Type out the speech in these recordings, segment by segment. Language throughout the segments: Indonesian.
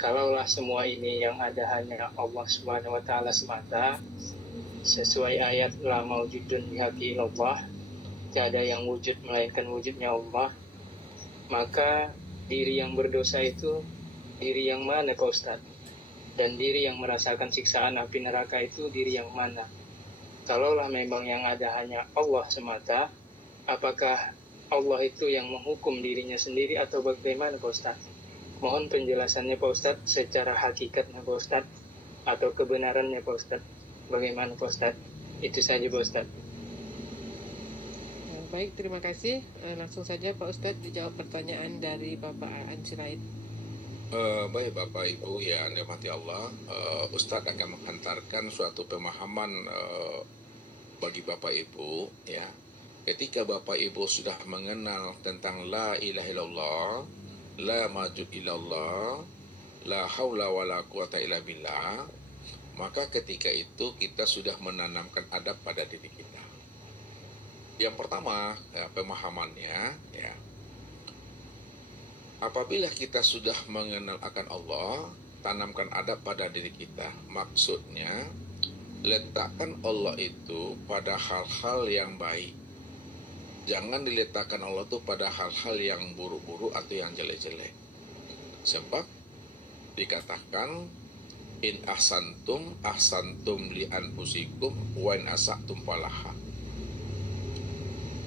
kalaulah semua ini yang ada hanya Allah Subhanahu wa taala semata, sesuai ayat la maujudun bihaqi ilallah, tiada yang wujud melainkan wujudnya Allah, maka diri yang berdosa itu diri yang mana Pak Ustadz? Dan diri yang merasakan siksaan api neraka itu diri yang mana? Kalaulah memang yang ada hanya Allah semata, apakah Allah itu yang menghukum dirinya sendiri atau bagaimana Pak Ustadz? Mohon penjelasannya Pak Ustadz secara hakikatnya Pak Ustadz, atau kebenarannya Pak Ustadz. Bagaimana Pak Ustadz? Itu saja Pak Ustadz. Baik, terima kasih. Langsung saja Pak Ustadz dijawab pertanyaan dari Bapak Aan Sirait. Baik Bapak Ibu yang dirahmati Allah, Ustadz akan menghantarkan suatu pemahaman bagi Bapak Ibu ya. Ketika Bapak Ibu sudah mengenal tentang la ilaha illallah, la majud illallah, la haula wala quwata illa billah, maka ketika itu kita sudah menanamkan adab pada diri kita. Yang pertama, ya, pemahamannya ya. Apabila kita sudah mengenal akan Allah, tanamkan adab pada diri kita. Maksudnya, letakkan Allah itu pada hal-hal yang baik. Jangan diletakkan Allah itu pada hal-hal yang buruk-buruk atau yang jelek-jelek. Sebab dikatakan in ahsantum ahsantum li anfusikum wa in asatum falaha.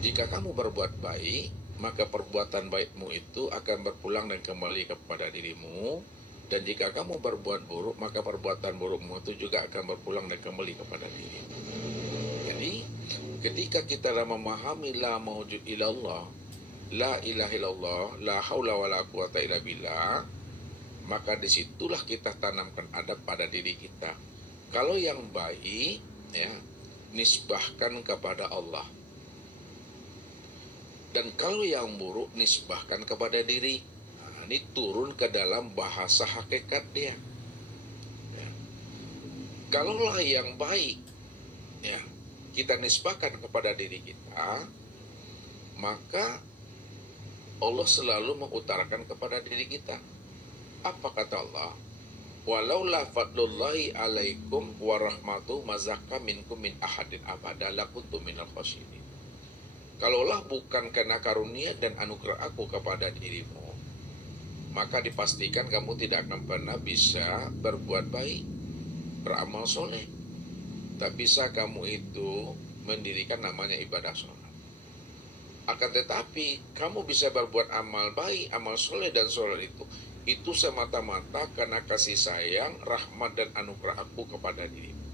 Jika kamu berbuat baik, maka perbuatan baikmu itu akan berpulang dan kembali kepada dirimu. Dan jika kamu berbuat buruk, maka perbuatan burukmu itu juga akan berpulang dan kembali kepada dirimu. Jadi, ketika kita dalam memahami la maujud ilallah, la ilaha illallah, la haula wala quwata illa billah, maka disitulah kita tanamkan adab pada diri kita. Kalau yang baik, ya, nisbahkan kepada Allah. Dan kalau yang buruk, nisbahkan kepada diri. Nah, ini turun ke dalam bahasa hakikat dia. Ya. Kalaulah yang baik, ya, kita nisbahkan kepada diri kita, maka Allah selalu mengutarakan kepada diri kita. Apa kata Allah? Walaula fadlullahi alaikum warahmatuhu mazakka minkum min ahadin abada lakuntum minal khasyirin. Kalaulah bukan karena karunia dan anugerah aku kepada dirimu, maka dipastikan kamu tidak akan pernah bisa berbuat baik, beramal soleh. Tak bisa kamu itu mendirikan namanya ibadah sholat. Akan tetapi kamu bisa berbuat amal baik, amal soleh dan sholat itu semata-mata karena kasih sayang, rahmat dan anugerah aku kepada dirimu.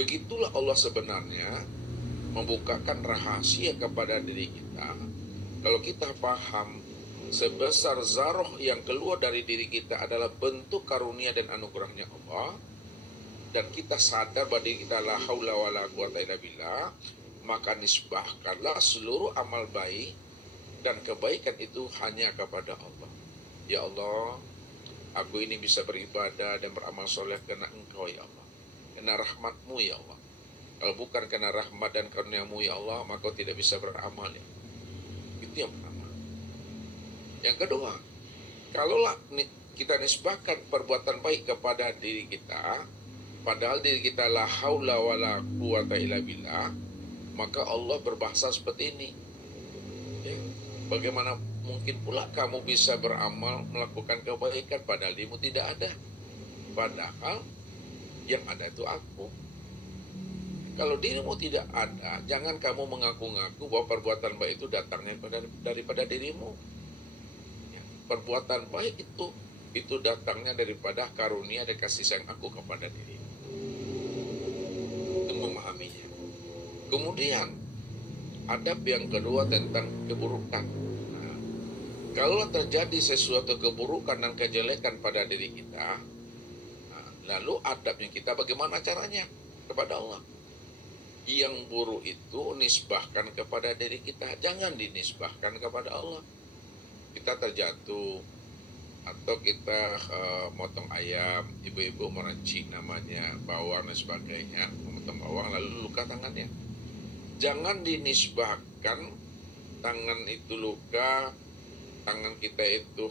Begitulah Allah sebenarnya membukakan rahasia kepada diri kita. Kalau kita paham sebesar zarah yang keluar dari diri kita adalah bentuk karunia dan anugerahnya Allah, dan kita sadar bahwa diri kita la haula wala quwata illa billah, maka nisbahkanlah seluruh amal baik dan kebaikan itu hanya kepada Allah. Ya Allah, aku ini bisa beribadah dan beramal soleh karena Engkau ya Allah, karena rahmat-Mu ya Allah. Kalau bukan karena rahmat dan karunia-Mu ya Allah, maka tidak bisa beramal ya. Itu yang pertama. Yang kedua, kalaulah kita nisbahkan perbuatan baik kepada diri kita, padahal diri kita la haula wala quwata illa billah, maka Allah berbahasa seperti ini. Ya, bagaimana mungkin pula kamu bisa beramal melakukan kebaikan padahal dirimu tidak ada? Padahal yang ada itu aku. Kalau dirimu tidak ada, jangan kamu mengaku-ngaku bahwa perbuatan baik itu datangnya daripada dirimu. Ya, perbuatan baik itu datangnya daripada karunia dan kasih sayang aku kepada dirimu. Itu memahaminya. Kemudian, adab yang kedua tentang keburukan. Nah, kalau terjadi sesuatu keburukan dan kejelekan pada diri kita, nah, lalu adabnya kita bagaimana caranya kepada Allah? Yang buruk itu nisbahkan kepada diri kita, jangan dinisbahkan kepada Allah. Kita terjatuh atau kita motong ayam, ibu-ibu merencik namanya bawang dan sebagainya, memotong bawang lalu luka tangannya. Jangan dinisbahkan tangan itu luka tangan kita itu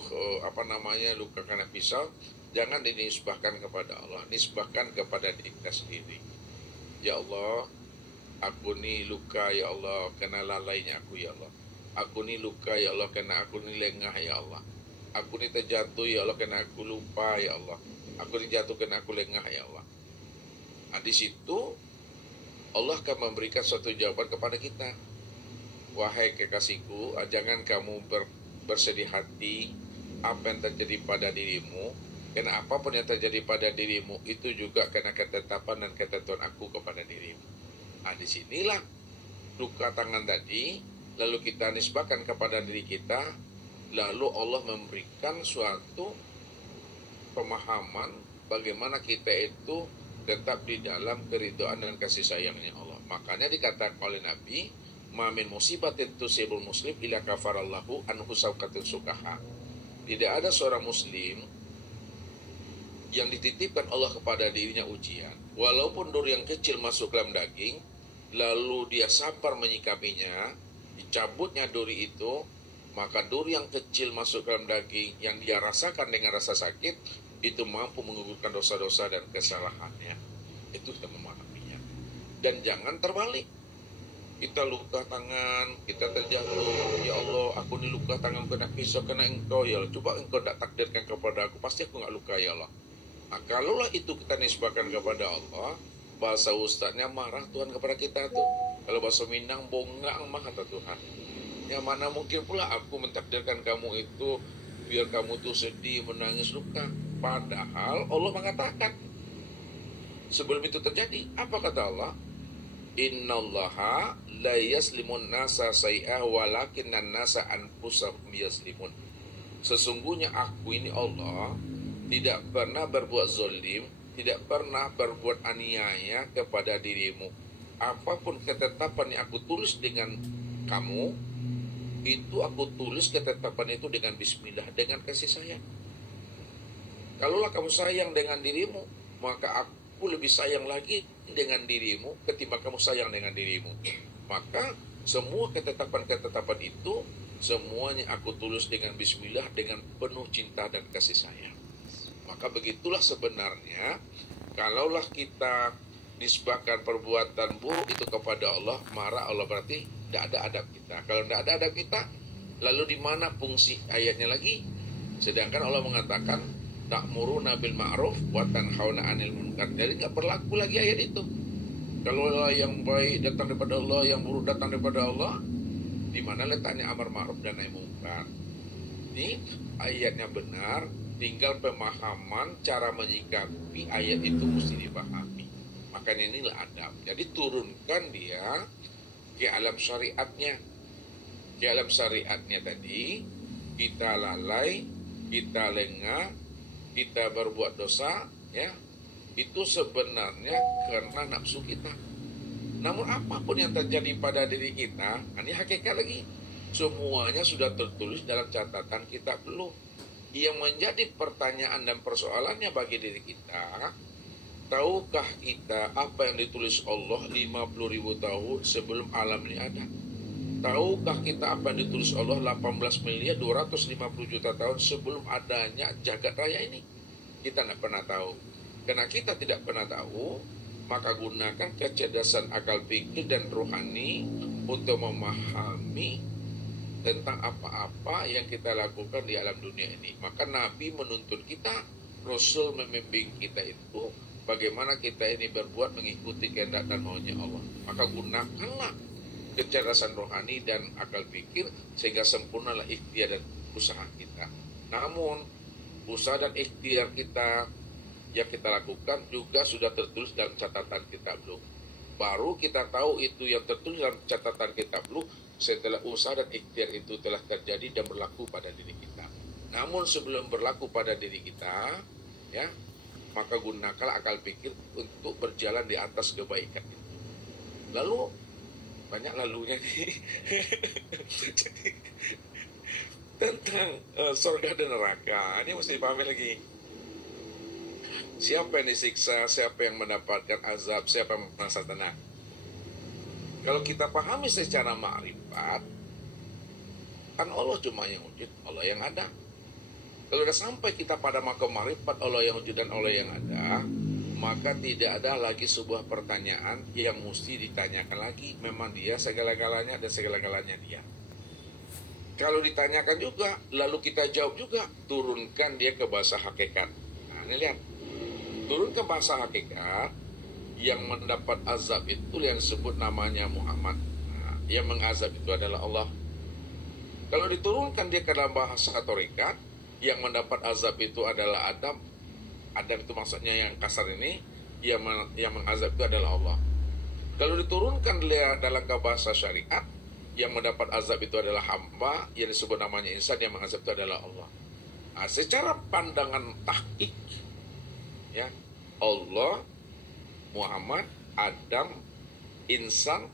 luka karena pisau, jangan dinisbahkan kepada Allah, nisbahkan kepada diri kita sendiri. Ya Allah, aku ni luka ya Allah kena lalainya aku ya Allah. Aku ni luka ya Allah kena aku ni lengah ya Allah. Aku ni terjatuh ya Allah kena aku lupa ya Allah. Aku ni jatuh kena aku lengah ya Allah. Nah, di situ Allah akan memberikan suatu jawaban kepada kita. Wahai kekasihku, jangan kamu bersedih hati apa yang terjadi pada dirimu, karena apapun yang terjadi pada dirimu itu juga karena ketetapan dan ketentuan aku kepada dirimu. Nah, disinilah luka tangan tadi, lalu kita nisbahkan kepada diri kita, lalu Allah memberikan suatu pemahaman bagaimana kita itu tetap di dalam keridhaan dan kasih sayangnya Allah. Makanya dikatakan oleh Nabi, ma min musibatin tusibul muslim illa kafarallahu anhu saukatin sukaha. Tidak ada seorang muslim yang dititipkan Allah kepada dirinya ujian, walaupun duri yang kecil masuk dalam daging, lalu dia sabar menyikapinya, dicabutnya duri itu, maka duri yang kecil masuk dalam daging yang dia rasakan dengan rasa sakit, itu mampu menggugurkan dosa-dosa dan kesalahannya. Itu kita memahaminya. Dan jangan terbalik. Kita luka tangan, kita terjatuh, ya Allah, aku ni luka tangan kena pisau, kena engkau ya Allah. Coba engkau tak takdirkan kepada aku, pasti aku enggak luka ya Allah. Nah, kalaulah itu kita nisbahkan kepada Allah, bahasa ustaznya marah Tuhan kepada kita tuh. Kalau bahasa Minang, bongang mah kata Tuhan. Ya mana mungkin pula aku mentakdirkan kamu itu biar kamu tuh sedih, menangis, luka. Padahal Allah mengatakan sebelum itu terjadi, apa kata Allah? Innallaha la yaslimun nasa say'ah walakinnan nasa anfusahum yaslimun. Sesungguhnya aku ini Allah tidak pernah berbuat zalim, tidak pernah berbuat aniaya kepada dirimu. Apapun ketetapan yang aku tulis dengan kamu, itu aku tulis ketetapan itu dengan bismillah, dengan kasih sayang. Kalaulah kamu sayang dengan dirimu, maka aku lebih sayang lagi dengan dirimu ketimbang kamu sayang dengan dirimu. Maka semua ketetapan-ketetapan itu semuanya aku tulis dengan bismillah, dengan penuh cinta dan kasih sayang. Maka begitulah sebenarnya, kalaulah kita nisbahkan perbuatan buruk itu kepada Allah, marah Allah, berarti tidak ada adab kita. Kalau tidak ada adab kita, lalu di mana fungsi ayatnya lagi? Sedangkan Allah mengatakan ta'muruna bil ma'ruf wa tanhauna 'anil munkar. Jadi enggak berlaku lagi ayat itu. Kalau yang baik datang daripada Allah, yang buruk datang daripada Allah, di mana letaknya amar ma'ruf dan nahi munkar? Ini ayatnya benar, tinggal pemahaman cara menyikapi ayat itu mesti dipahami. Makanya inilah adab. Jadi turunkan dia ke alam syariatnya. Ke alam syariatnya tadi, kita lalai, kita lengah, kita berbuat dosa, ya, itu sebenarnya karena nafsu kita. Namun apapun yang terjadi pada diri kita, ini hakikat lagi, semuanya sudah tertulis dalam catatan kitab Luh. Yang menjadi pertanyaan dan persoalannya bagi diri kita, tahukah kita apa yang ditulis Allah 50.000 tahun sebelum alam ini ada? Tahukah kita apa yang ditulis Allah 18.250.000.000 tahun sebelum adanya jagat raya ini? Kita tidak pernah tahu. Karena kita tidak pernah tahu, maka gunakan kecerdasan akal pikir dan rohani untuk memahami tentang apa-apa yang kita lakukan di alam dunia ini. Maka Nabi menuntun kita, Rasul membimbing kita itu bagaimana kita ini berbuat mengikuti kehendak dan maunya Allah. Maka gunakanlah kecerdasan rohani dan akal pikir sehingga sempurnalah ikhtiar dan usaha kita. Namun usaha dan ikhtiar kita yang kita lakukan juga sudah tertulis dalam catatan kitab Luh. Baru kita tahu itu yang tertulis dalam catatan kitab Luh setelah usaha dan ikhtiar itu telah terjadi dan berlaku pada diri kita. Namun sebelum berlaku pada diri kita, ya, maka gunakanlah akal pikir untuk berjalan di atas kebaikan itu. Lalu banyak lalunya nih. Jadi, tentang surga dan neraka ini mesti dipahami lagi. Siapa yang disiksa, siapa yang mendapatkan azab, siapa yang merasa tenang. Kalau kita pahami secara ma'rifat, Kan Allah cuma yang wujud, Allah yang ada. Kalau sudah sampai kita pada makom marifat Allah yang wujud dan Allah yang ada, maka tidak ada lagi sebuah pertanyaan yang mesti ditanyakan lagi. Memang dia segala-galanya dan segala-galanya dia. Kalau ditanyakan juga, lalu kita jawab juga, turunkan dia ke bahasa hakikat. Nah, ini lihat. Turun ke bahasa hakikat, yang mendapat azab itu yang disebut namanya Muhammad. Nah, yang mengazab itu adalah Allah. Kalau diturunkan dia ke dalam bahasa tarekat, yang mendapat azab itu adalah Adam. Adam itu maksudnya yang kasar ini, yang mengazab itu adalah Allah. Kalau diturunkan dia dalam bahasa syariat, yang mendapat azab itu adalah hamba, yang disebut namanya insan, yang mengazab itu adalah Allah. Nah, secara pandangan tahqiq, ya, Allah, Muhammad, Adam, insan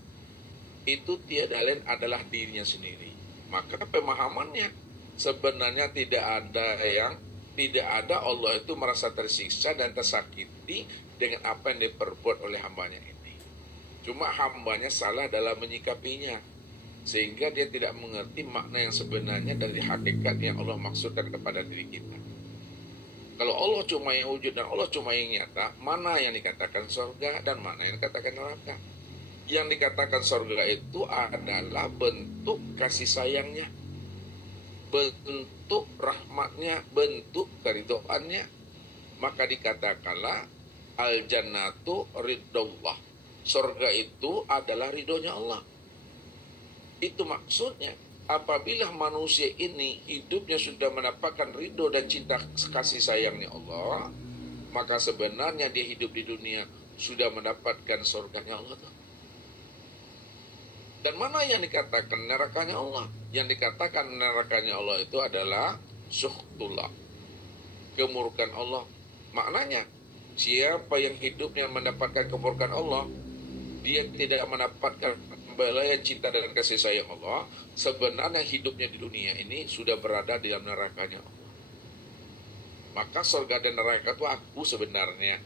itu tiada lain adalah dirinya sendiri. Maka pemahamannya sebenarnya tidak ada Allah itu merasa tersiksa dan tersakiti dengan apa yang diperbuat oleh hambanya ini. Cuma hambanya salah dalam menyikapinya, sehingga dia tidak mengerti makna yang sebenarnya dari hakikat yang Allah maksudkan kepada diri kita. Kalau Allah cuma yang wujud dan Allah cuma yang nyata, mana yang dikatakan surga dan mana yang dikatakan neraka? Yang dikatakan surga itu adalah bentuk kasih sayangnya, bentuk rahmatnya, bentuk keridhoannya. Maka dikatakanlah al-jannatu ridullah. Surga itu adalah ridhonya Allah. Itu maksudnya. Apabila manusia ini hidupnya sudah mendapatkan ridho dan cinta kasih sayangnya Allah, maka sebenarnya dia hidup di dunia sudah mendapatkan surganya Allah. Dan mana yang dikatakan nerakanya Allah? Yang dikatakan nerakanya Allah itu adalah suhtullah, kemurkaan Allah. Maknanya, siapa yang hidupnya mendapatkan kemurkaan Allah, dia tidak mendapatkan belayan cinta dan kasih sayang Allah, sebenarnya hidupnya di dunia ini sudah berada di dalam nerakanya Allah. Maka surga dan neraka itu aku sebenarnya.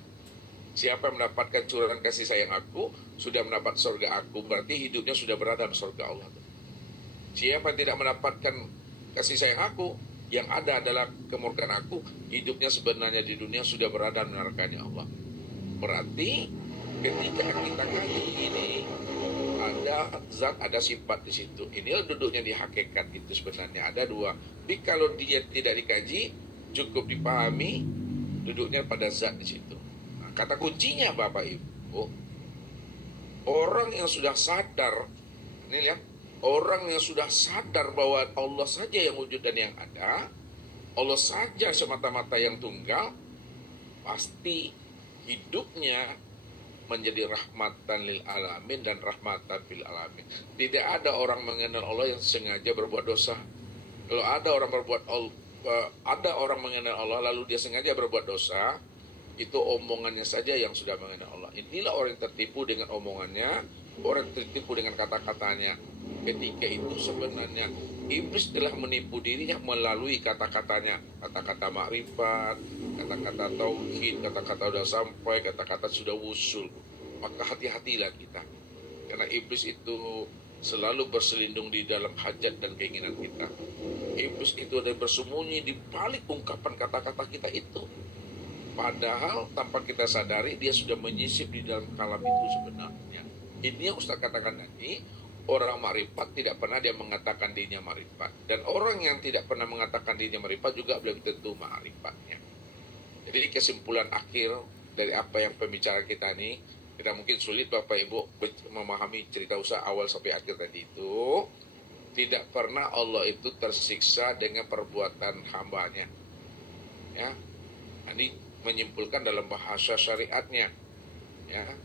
Siapa yang mendapatkan curahan kasih sayang aku, sudah mendapat surga aku, berarti hidupnya sudah berada dalam surga Allah. Siapa yang tidak mendapatkan kasih sayang aku, yang ada adalah kemurkaan aku, hidupnya sebenarnya di dunia sudah berada dalam nerakanya Allah. Berarti ketika kita kaji ini, ada zat, ada sifat di situ. Inilah duduknya di hakikat itu sebenarnya ada dua. Tapi kalau dia tidak dikaji, cukup dipahami duduknya pada zat di situ. Nah, kata kuncinya Bapak Ibu, orang yang sudah sadar, ini lihat, orang yang sudah sadar bahwa Allah saja yang wujud dan yang ada, Allah saja semata-mata yang tunggal, pasti hidupnya menjadi rahmatan lil alamin dan rahmatan fil alamin. Tidak ada orang mengenal Allah yang sengaja berbuat dosa. Kalau ada orang mengenal Allah lalu dia sengaja berbuat dosa, itu omongannya saja yang sudah mengenal Allah. Inilah orang yang tertipu dengan omongannya, orang yang tertipu dengan kata-katanya. Ketika itu sebenarnya iblis telah menipu dirinya melalui kata-katanya, kata-kata makrifat, kata-kata tauhid, kata-kata sudah sampai, kata-kata sudah wusul. Maka hati-hatilah kita, karena iblis itu selalu berselindung di dalam hajat dan keinginan kita. Iblis itu ada bersembunyi di balik ungkapan kata-kata kita itu, padahal tanpa kita sadari dia sudah menyisip di dalam kalam itu sebenarnya. Ini yang Ustaz katakan tadi, orang makrifat tidak pernah dia mengatakan dirinya makrifat, dan orang yang tidak pernah mengatakan dirinya makrifat juga belum tentu makrifatnya. Jadi kesimpulan akhir dari apa yang pembicaraan kita ini, kita mungkin sulit Bapak Ibu memahami cerita usaha awal sampai akhir tadi itu. Tidak pernah Allah itu tersiksa dengan perbuatan hambanya. Ya, ini menyimpulkan dalam bahasa syariatnya. Ya,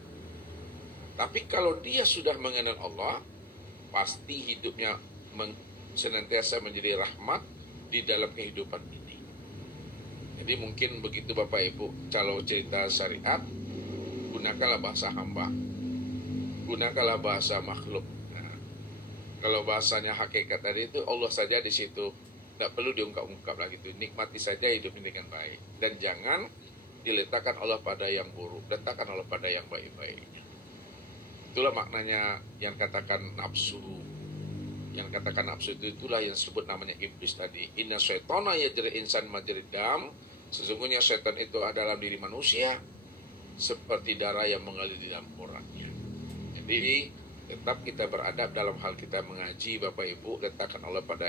tapi kalau dia sudah mengenal Allah, pasti hidupnya senantiasa menjadi rahmat di dalam kehidupan ini. Jadi mungkin begitu Bapak Ibu, kalau cerita syariat, gunakanlah bahasa hamba, gunakanlah bahasa makhluk. Nah, kalau bahasanya hakikat tadi itu Allah saja di situ, tidak perlu diungkap-ungkap lagi itu. Nikmati saja hidup ini dengan baik, dan jangan diletakkan Allah pada yang buruk, letakkan Allah pada yang baik-baik. Itulah maknanya yang katakan nafsu. Yang katakan nafsu itu itulah yang disebut namanya iblis tadi. Inna syaitana yajri insan majrid dam. Sesungguhnya setan itu adalah diri manusia seperti darah yang mengalir di dalam uratnya. Jadi tetap kita beradab dalam hal kita mengaji, Bapak Ibu, letakkan Allah pada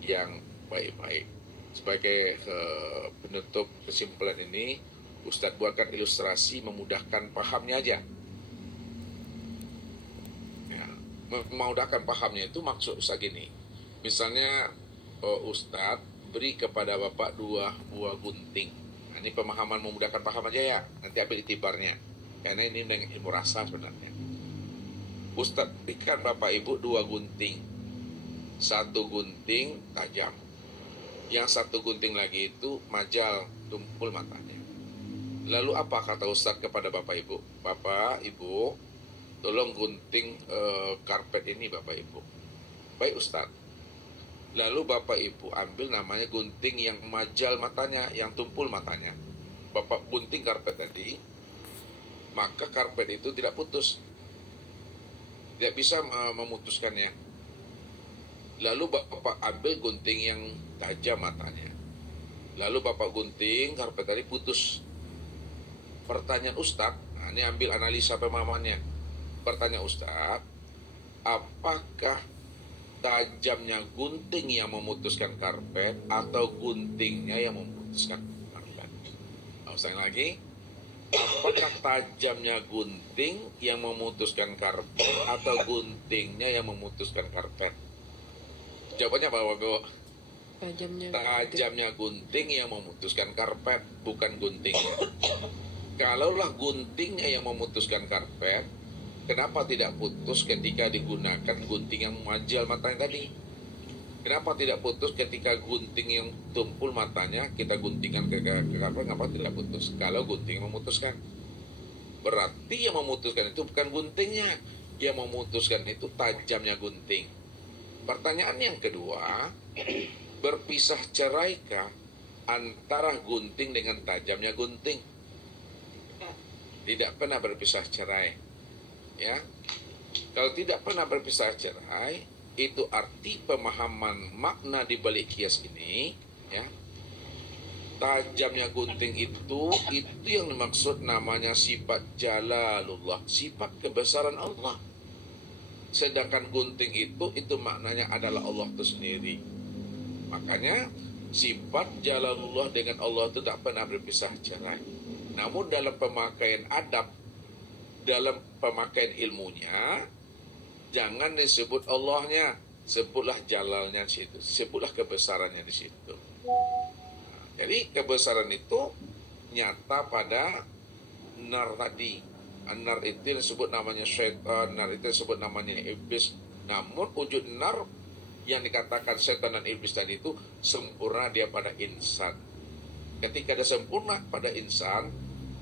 yang baik-baik. Sebagai penutup kesimpulan ini, Ustadz buatkan ilustrasi memudahkan pahamnya aja. Ya, memudahkan pahamnya itu maksud Ustadz gini. Misalnya Ustadz beri kepada Bapak 2 buah gunting. Nah, ini pemahaman memudahkan paham aja ya. Nanti ambil itibarnya. Karena ini dengan ilmu rasa sebenarnya. Ustadz berikan Bapak Ibu 2 gunting. 1 gunting tajam. Yang 1 gunting lagi itu majal tumpul matanya. Lalu apa kata Ustadz kepada Bapak Ibu? Bapak Ibu, tolong gunting karpet ini Bapak Ibu. Baik Ustadz. Lalu Bapak Ibu ambil namanya gunting yang majal matanya, yang tumpul matanya. Bapak gunting karpet tadi, maka karpet itu tidak putus. Tidak bisa memutuskannya. Lalu Bapak ambil gunting yang tajam matanya. Lalu Bapak gunting karpet tadi putus. Pertanyaan Ustadz, nah ini ambil analisa pemahamannya. Pertanyaan Ustadz, apakah tajamnya gunting yang memutuskan karpet atau guntingnya yang memutuskan karpet? Usahain lagi, apakah tajamnya gunting yang memutuskan karpet atau guntingnya yang memutuskan karpet? Jawabannya apa, Bapak? Tajamnya gunting yang memutuskan karpet, bukan guntingnya. Kalaulah guntingnya yang memutuskan karpet, kenapa tidak putus ketika digunakan gunting yang majal matanya tadi? Kenapa tidak putus ketika gunting yang tumpul matanya kita guntingkan ke karpet? Kenapa tidak putus? Kalau gunting memutuskan, berarti yang memutuskan itu bukan guntingnya, yang memutuskan itu tajamnya gunting. Pertanyaan yang kedua, berpisah ceraikah antara gunting dengan tajamnya gunting? Tidak pernah berpisah cerai. Ya. Kalau tidak pernah berpisah cerai, itu arti pemahaman makna di balik kias ini, ya. Tajamnya gunting itu yang dimaksud namanya sifat jalalullah, sifat kebesaran Allah. Sedangkan gunting itu maknanya adalah Allah itu sendiri. Makanya sifat jalalullah dengan Allah itu tidak pernah berpisah cerai. Namun dalam pemakaian adab, dalam pemakaian ilmunya, jangan disebut Allahnya, sebutlah jalalnya di situ, sebutlah kebesarannya di situ. Nah, jadi kebesaran itu nyata pada nar tadi. Nar itu disebut namanya syaitan, nar itu disebut namanya iblis. Namun wujud nar yang dikatakan setan dan iblis tadi itu sempurna dia pada insan. Ketika ada sempurna pada insan,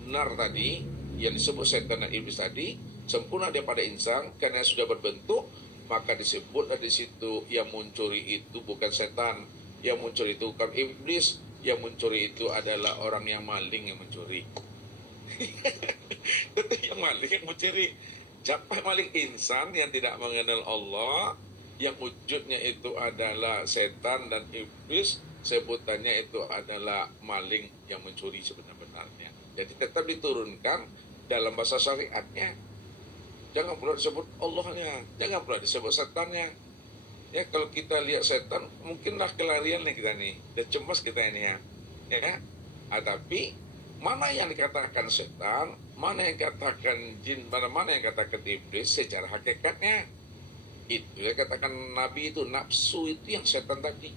nar tadi yang disebut setan dan iblis tadi sempurna dia pada insan karena sudah berbentuk, maka disebutlah di situ yang mencuri itu bukan setan, yang mencuri itu bukan iblis, yang mencuri itu adalah orang yang maling yang mencuri. Itu yang maling yang mencuri. Siapa maling? Insan yang tidak mengenal Allah, yang wujudnya itu adalah setan dan iblis, sebutannya itu adalah maling yang mencuri sebenar-benarnya. Jadi tetap diturunkan dalam bahasa syariatnya. Jangan pula disebut Allahnya, jangan pula disebut setannya. Ya, kalau kita lihat setan, mungkinlah kelarian nih kita nih, udah cemas kita ini ya. Ya, tapi mana yang dikatakan setan, mana yang katakan jin, mana yang katakan iblis secara hakikatnya. Itu ya katakan Nabi itu nafsu itu yang setan tadi.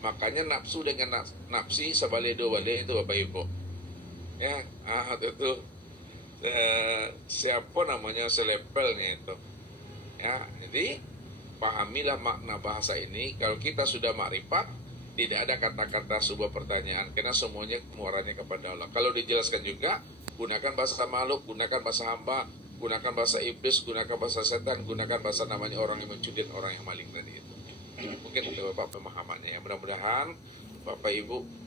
Makanya nafsu dengan nafsi sabaledo bale itu Bapak Ibu. Ya, itu siapa namanya selepelnya itu. Ya, jadi pahamilah makna bahasa ini. Kalau kita sudah makrifat, tidak ada kata-kata sebuah pertanyaan karena semuanya muaranya kepada Allah. Kalau dijelaskan juga, gunakan bahasa makhluk, gunakan bahasa hamba, gunakan bahasa iblis, gunakan bahasa setan, gunakan bahasa namanya orang yang mencuri, orang yang maling tadi itu. Mungkin itu Bapak pemahamannya. Mudah-mudahan Bapak Ibu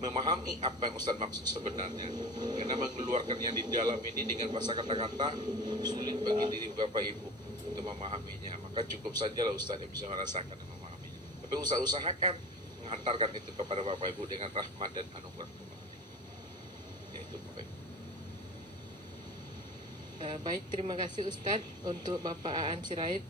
memahami apa yang Ustaz maksud sebenarnya. Karena mengeluarkannya di dalam ini dengan bahasa kata-kata sulit bagi diri Bapak Ibu untuk memahaminya, maka cukup sajalah Ustaz yang bisa merasakan dan memahaminya. Tapi usahakan mengantarkan itu kepada Bapak Ibu dengan rahmat dan anugerah Allah. Itu Bapak Ibu. Baik, terima kasih Ustadz untuk Bapak Aan Sirait.